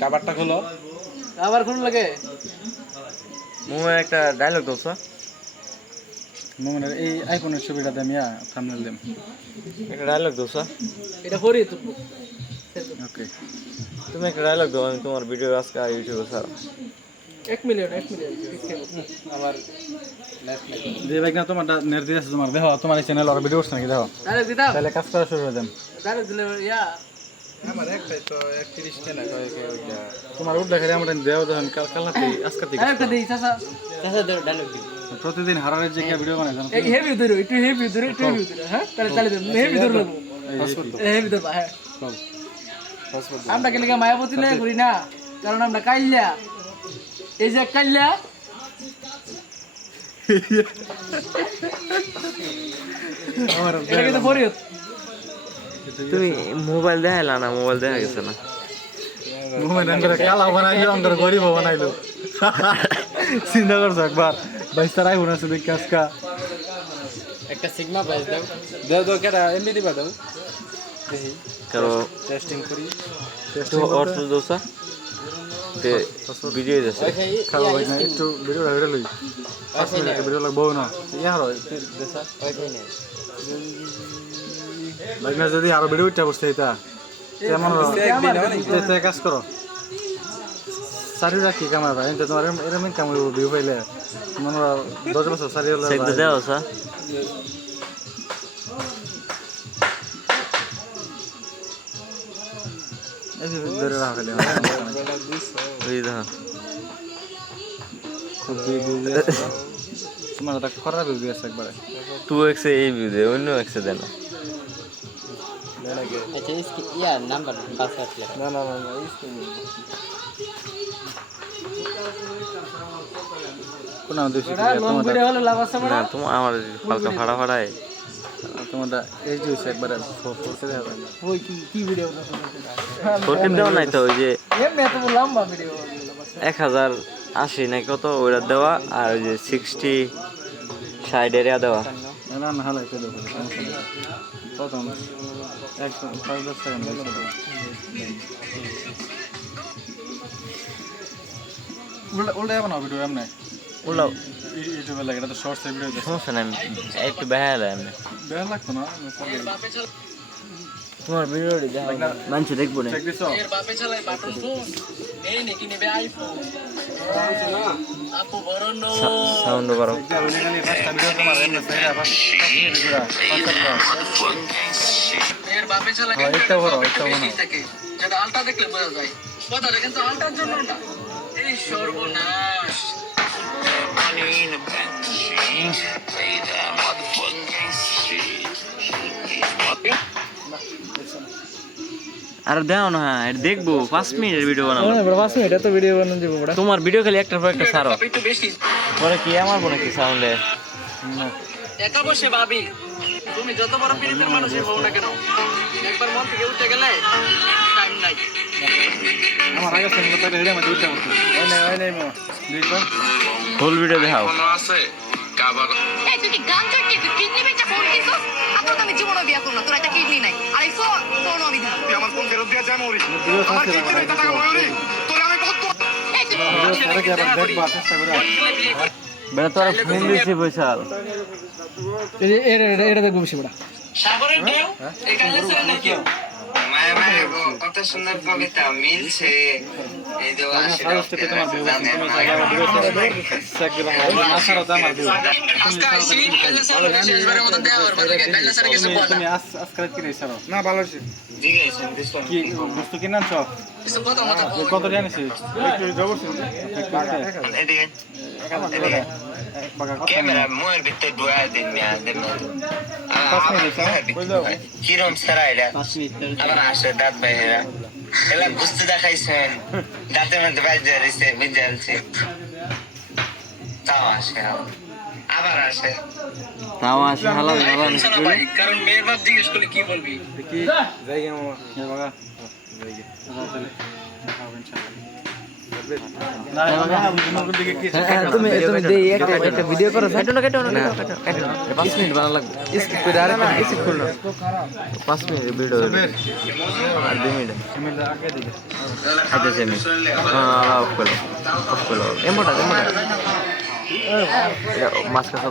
কাভারটা খোলো। আবার কোন লাগে মোমের একটা ডায়লগ দাও স্যার। মোমেনের এই আইফোনের ছবিটা দেন ইয়া থাম্বনেল দেন। একটা ডায়লগ দাও স্যার। এটা করি তো ওকে তুমি একটা ডায়লগ দাও, আমি তোমার ভিডিও আজকে ইউটিউবে স্যার। 1 মিলিয়ন আবার যে ভাই না তোমার নেট দিয়ে আছে তোমার দেখো তোমার এই চ্যানেল আর ভিডিও করছ নাকি দেখো আরে দিদা তাহলে কাজ করা শুরু করে দেন। আরে দিলে ইয়া আমার একটাই তো 31 টা না ওইটা তোমার উঠ দেখালে আমরা দেও যখন কালনাতে আজকে থেকে আরেকটা দেই চাচা চাচা ডায়লগ দি প্রতিদিন হারারের যে ভিডিও বানাই জানো এই হেভি ধরো একটু হেভি ধরো হ্যাঁ তাহলে তাহলে হেভি ধরো লাগবো হেভি ধরবা হ্যাঁ আমরা কি লাগা মায়াবতী লয়ে করি না, কারণ আমরা কাইল্লা এই যে কাইল্লা আমার এটা কিন্তু ফরিয়ত তুমি মোবাইল দেখাইলা না, মোবাইল দেখা গেছে না। মোমেন আমরা কালা বানাইলো আমরা গরিব বানাইলো চিন্তা করছো একবার বাইস্তার আইফোন আছে দেখি আজকা একটা সিগমা প্রাইস দাও দেও দাও কেডা এমবি দিবা দাও দেখি কারো টেস্টিং করি তো অর্থ দাও স্যার। তে ভিডিও দেছে খাওয়া হয় না একটু ভিডিও ভিডিও লই 5 মিনিট ভিডিও লাগবো না ইয়া হলো দেসা ওইটাই নেই লাগনা যদি আরো ভিডিও উঠা বসতে এটা কেমন তে কাজ করো সারি রাখি ক্যামেরা এতে তোমার এরকম কাম হইব ভিউ পাইলে মনে 10 বছর সারি হলো চেক দাও স্যার। এই যে ধরে রাখা খালি ওই দেখো খুব তোমার এটা খারাপ ভিউ আছে একবারে 2x এই ভিউ দে, অন্য x দেন না। আচ্ছা ইয়া নাম্বার পাসওয়ার্ড লেখা না কোন আমাদের লং ভিডিও হলো লাভ আছে না তোমার আমার হালকা ফাড়া ফাড়ায় তোমারটা এই যে একবারে ফোর্সে দেওয়া যায় ওই কি ভিডিও ফোরটিন দেওয়া নাই তো, ওই যে এমনি এত লম্বা ভিডিও 1080 না কত ওইটা দেওয়া, আর ওই যে 60 এরিয়া দেওয়া। না না হালাই চলে প্রথম 5-10 সেকেন্ড উল্টা যাবো না ভিডিও এমনি ওগুলো ইউটিউবে লাগে এটা তো শর্টস ভিডিও সমস্যা নাই, একটু বেহাল এমনি। বের লাগতো না তোমার ভিডিও মানুষ দেখবো না। চেক দিছো এর বাপে চালায় বাটন ফোন এই নাকি নেবে আইফোন আপু বড় নো সাউন্ড করো। এটা অরিজিনালি ফার্স্ট ভিডিও তোমার এমনি সাইরা ফার্স্ট ভিডিও এর বাপে চালায় এটা বড় থাকে যেটা আলটা দেখলে বোঝা যায় কথাটা কিন্তু আলটার জন্য না, এই সর্বনাশ আর দাও না, এটা দেখবো 5 মিনিটের ভিডিও বানাবো। 5 মিনিট এত ভিডিও বানানো যাবে বড় তোমার ভিডিও খালি একটার পর একটা ছাড়ো, একটু বেশি পরে কি আমার মনে কি সাউন্ডে একা বসে ভাবি তুমি যত বড় পীড়িতের মানুষই হও না কেন, একবার মন থেকে উঠে গেলে টাইম নাই। আমার আগে সঙ্গে তো হেডে মধ্যে উঠতে বলতো ওই নাই মামা দেখো ফুল ভিডিও দেখাও। এই তুই কি গান চড়কে তুই কিডনি বেচা ফোন কিনছস? আপনার তো আমি জীবনে বিয়া করব না, তোর একটা কিডনি নাই আর এই ফোন আমি দিব। তুই আমার ফোন ফেরত দিয়ে যায় মরি ভিডিও আমার সাথে কিডনি নাই টাকা মরি তোর আমি বহুত এই তুই ভিডিও সাথে আবার দেখবা চেষ্টা করে বেটা তোর ফোন দিছি বৈশাল। এটা দেখবো বেশি বড় সাগরের ঢেউ এই কালেসের নাকি মায়া মায়া কত সুন্দর কবিতা মিলছে এই যে সারাস্তে তোমার ভিডিও তুমি সাগরা আসার দাম আর ভিডিও আজকে আইছি কালেসের শেষবারের মত দেয়া আর বাকি কালেসের কিছু বল তুমি আজকাল কি রেছ না ভালো আছে জিজ্ঞাসা দিছো কি বস্তু কিনা আনছো কিছু কথা মত কত জানিস একটু জবরদস্তি এদিকে ক্যামেরা মোর ভিতরে ডুয়া দেন মিয়া দেন কিরম সারা এটা আবার আসে দাঁত বাইরা এলা বুঝতে দেখাইছেন দাঁতের মধ্যে বাইরে রয়েছে বিজালছে তাও আসে আবার আসে তাও আসে হালাল হালাল ভাই কারণ মেয়ের বাপ জিজ্ঞেস করলে কি বলবি কি জায়গা মামা বাবা জায়গা তাহলে খাবেন ইনশাআল্লাহ তুমি একটা ভিডিও করো কেটো না 5 মিনিট বানা লাগবে স্কিপ করে আর স্কিপ করো 5 মিনিট ভিডিও আর 2 মিনিট আচ্ছা সেমি অফ করো এমোটা মাছ কাছা